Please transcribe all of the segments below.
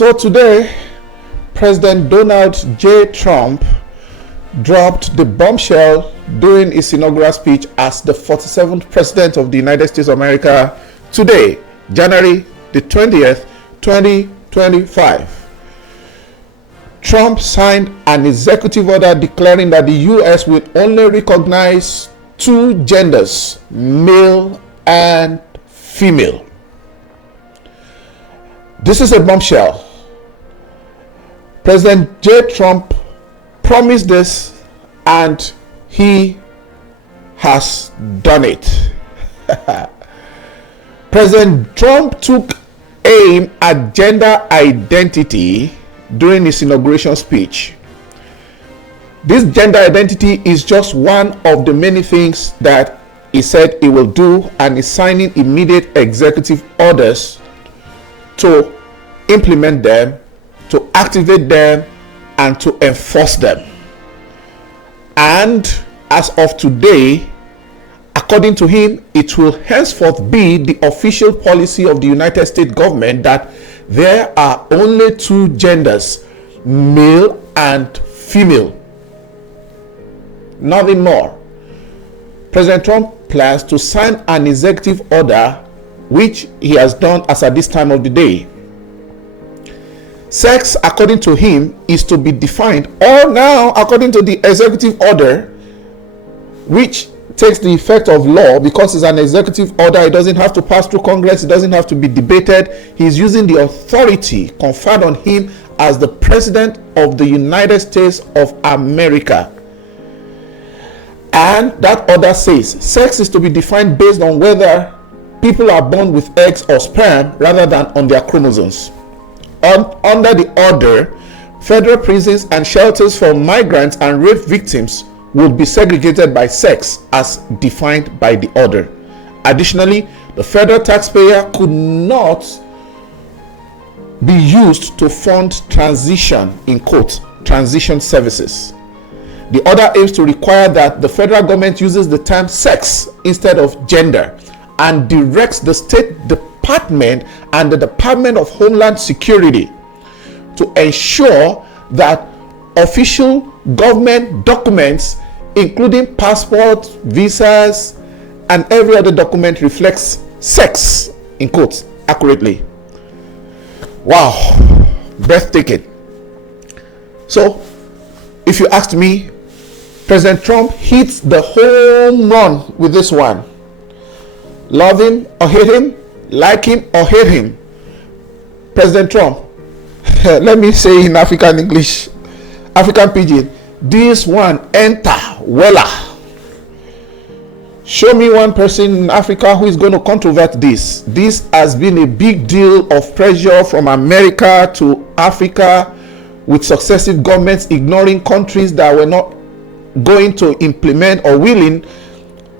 So today, President Donald J. Trump dropped the bombshell during his inaugural speech as the 47th President of the United States of America today, January the 20th, 2025. Trump signed an executive order declaring that the U.S. will only recognize two genders, male and female. This is a bombshell. President J. Trump promised this and he has done it. President Trump took aim at gender identity during his inauguration speech. This gender identity is just one of the many things that he said he will do, and is signing immediate executive orders to implement them, to activate them, and to enforce them. And as of today, according to him, it will henceforth be the official policy of the United States government that there are only two genders, male and female. Nothing more. President Trump plans to sign an executive order, which he has done as at this time of the day. Sex, according to him, is to be defined, or now, according to the executive order, which takes the effect of law because it's an executive order. It doesn't have to pass through Congress. It doesn't have to be debated. He's using the authority conferred on him as the President of the United States of America. And that order says sex is to be defined based on whether people are born with eggs or sperm rather than on their chromosomes. Under the order, federal prisons and shelters for migrants and rape victims would be segregated by sex as defined by the order. Additionally, the federal taxpayer could not be used to fund transition, in quotes, transition services. The order aims to require that the federal government uses the term sex instead of gender, and directs the State Department and the Department of Homeland Security to ensure that official government documents, including passports, visas, and every other document, reflects sex, in quotes, accurately. Wow, breathtaking. So, if you asked me, President Trump hits the home run with this one. Love him or hate him, like him or hate him, President Trump, let me say in African English, African pidgin, this one enter wella. Show me one person in Africa who is going to controvert this. This has been a big deal of pressure from America to Africa, with successive governments ignoring countries that were not going to implement, or willing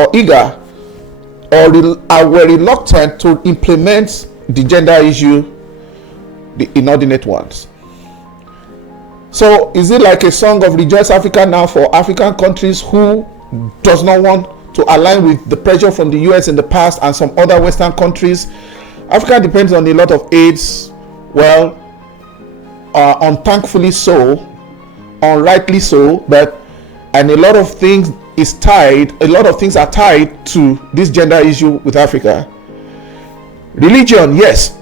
or eager, or were reluctant to implement the gender issue, the inordinate ones. So is it like a song of Rejoice Africa now for African countries who does not want to align with the pressure from the US in the past and some other Western countries? Africa depends on a lot of aids, well, unthankfully so, unrightly so, and a lot of things are tied to this gender issue with Africa. Religion, yes.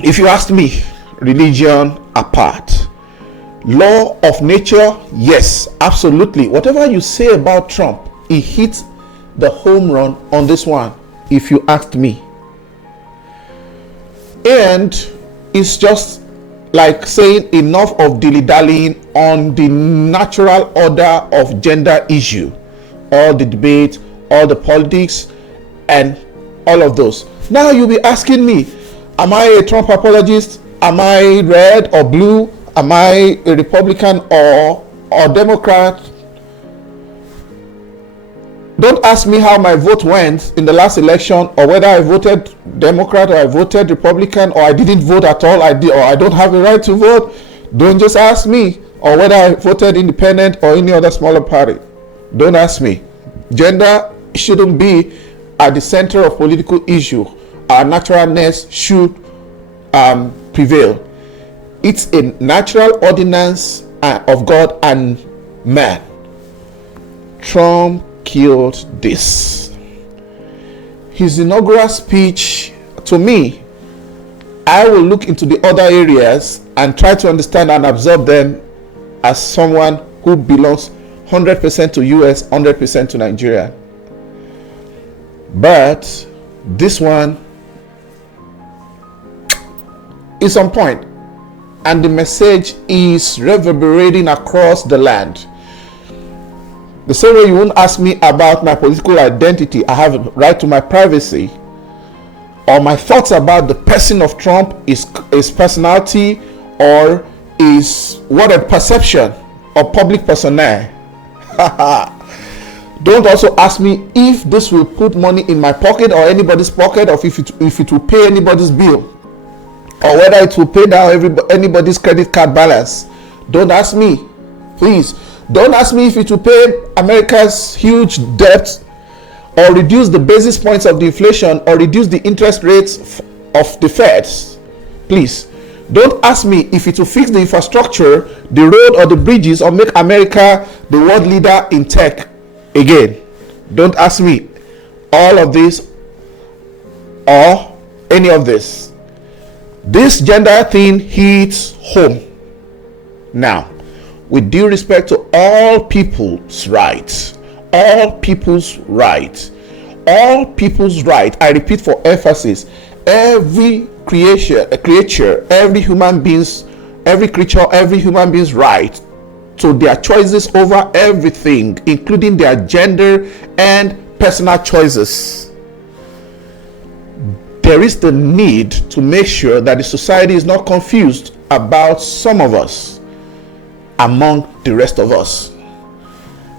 If you ask me, religion apart. Law of nature, yes, absolutely. Whatever you say about Trump, he hits the home run on this one, if you asked me. And it's just like saying enough of dilly-dallying on the natural order of gender issue, all the debate, all the politics, and all of those. Now you'll be asking me, am I a Trump apologist? Am I red or blue? Am I a Republican or Democrat? Don't ask me how my vote went in the last election, or whether I voted Democrat or I voted Republican, or I didn't vote at all, or I don't have a right to vote. Don't just ask me. Or whether I voted independent or any other smaller party. Don't ask me. Gender shouldn't be at the center of political issue. Our naturalness should prevail. It's a natural ordinance of God and man. Trump killed this. His inaugural speech, to me, I will look into the other areas and try to understand and absorb them as someone who belongs 100% to US, 100% to Nigeria. But this one is on point, and the message is reverberating across the land. The same way you won't ask me about my political identity, I have a right to my privacy, or my thoughts about the person of Trump, his personality, or is what a perception of public personnel. Don't also ask me if this will put money in my pocket or anybody's pocket, or if it will pay anybody's bill, or whether it will pay down anybody's credit card balance. Don't ask me, please. Don't ask me if it will pay America's huge debt, or reduce the basis points of the inflation, or reduce the interest rates of the Feds. Please. Don't ask me if it will fix the infrastructure, the road or the bridges, or make America the world leader in tech again. Don't ask me all of this or any of this. This gender thing hits home. Now, with due respect to all people's rights, all people's rights, all people's right, I repeat for emphasis, every creature, every human being's right to their choices over everything, including their gender and personal choices. There is the need to make sure that the society is not confused about some of us among the rest of us.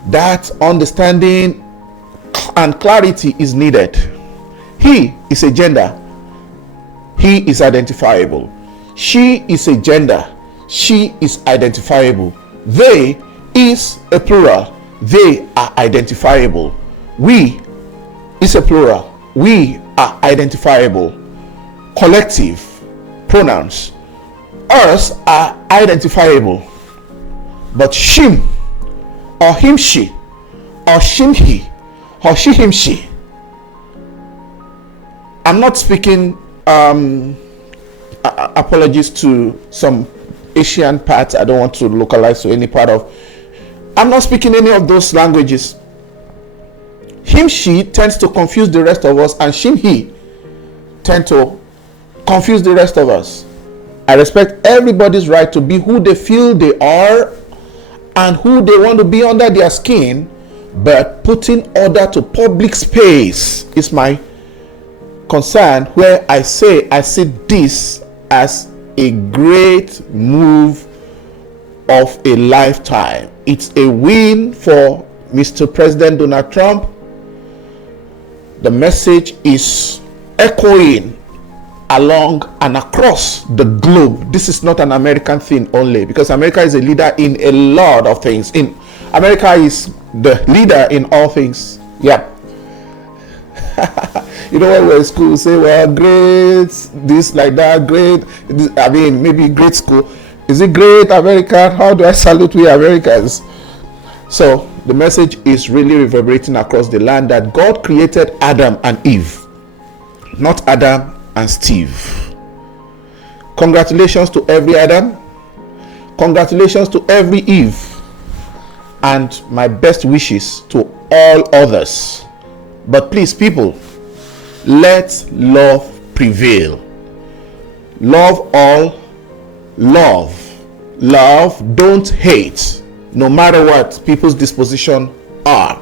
That understanding and clarity is needed. He is a gender. He is identifiable. She is a gender. She is identifiable. They is a plural. They are identifiable. We is a plural. We are identifiable. Collective pronouns. Us are identifiable. But shim, or him she, or shim he, or she him she. I'm not speaking apologies to some Asian parts. I don't want to localize to any part of. I'm not speaking any of those languages. Him she tends to confuse the rest of us, and shim he tend to confuse the rest of us. I respect everybody's right to be who they feel they are and who they want to be under their skin, but putting order to public space is my concern, where I see this as a great move of a lifetime. It's a win for Mr. President Donald Trump. The message is echoing along and across the globe. This is not an American thing only, because America is a leader in a lot of things. America is the leader in all things. Yeah. You know, when we're in school, we say, well, great, this, like that, great. I mean, maybe great school. Is it great America? How do I salute we Americans? So the message is really reverberating across the land that God created Adam and Eve, not Adam and Steve. Congratulations to every Adam. Congratulations to every Eve. And my best wishes to all others. But please, people, let love prevail. Love all. Love, don't hate, no matter what people's disposition are.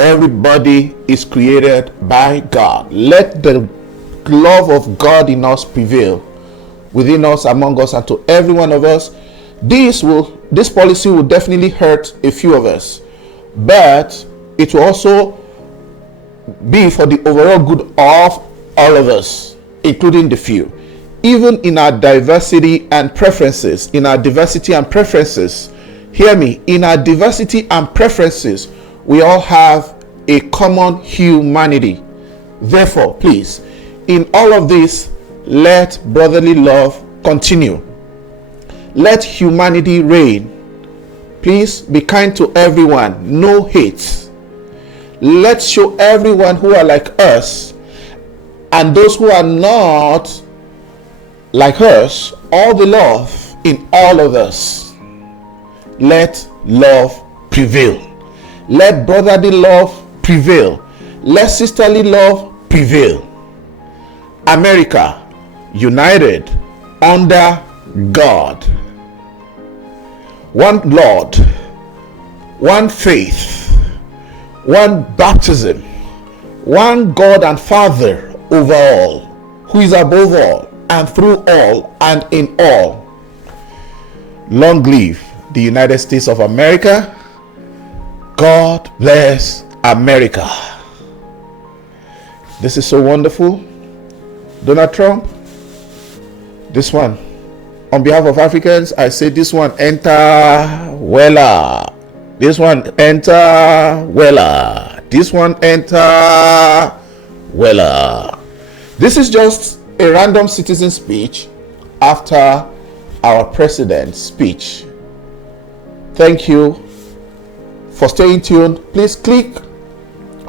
Everybody is created by God. Let the love of God in us prevail, within us, among us, and to every one of us. This policy will definitely hurt a few of us, but it will also be for the overall good of all of us, including the few. Even in our diversity and preferences, hear me, in our diversity and preferences, we all have a common humanity. Therefore, please, in all of this, let brotherly love continue. Let humanity reign. Please be kind to everyone. No hate. Let's show everyone who are like us and those who are not like us all the love in all of us. Let love prevail. Let brotherly love prevail. Let sisterly love prevail. America united under God. One Lord, one faith, one baptism, one God and Father over all, who is above all and through all and in all. Long live the United States of America. God bless America. This is so wonderful. Donald Trump, this one, on behalf of Africans, I say this one, enter wella. This one, enter wella. This one, enter wella. This is just a random citizen speech after our president's speech. Thank you for staying tuned. Please click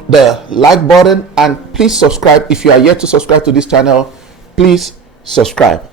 the like button and please subscribe. If you are yet to subscribe to this channel, please subscribe.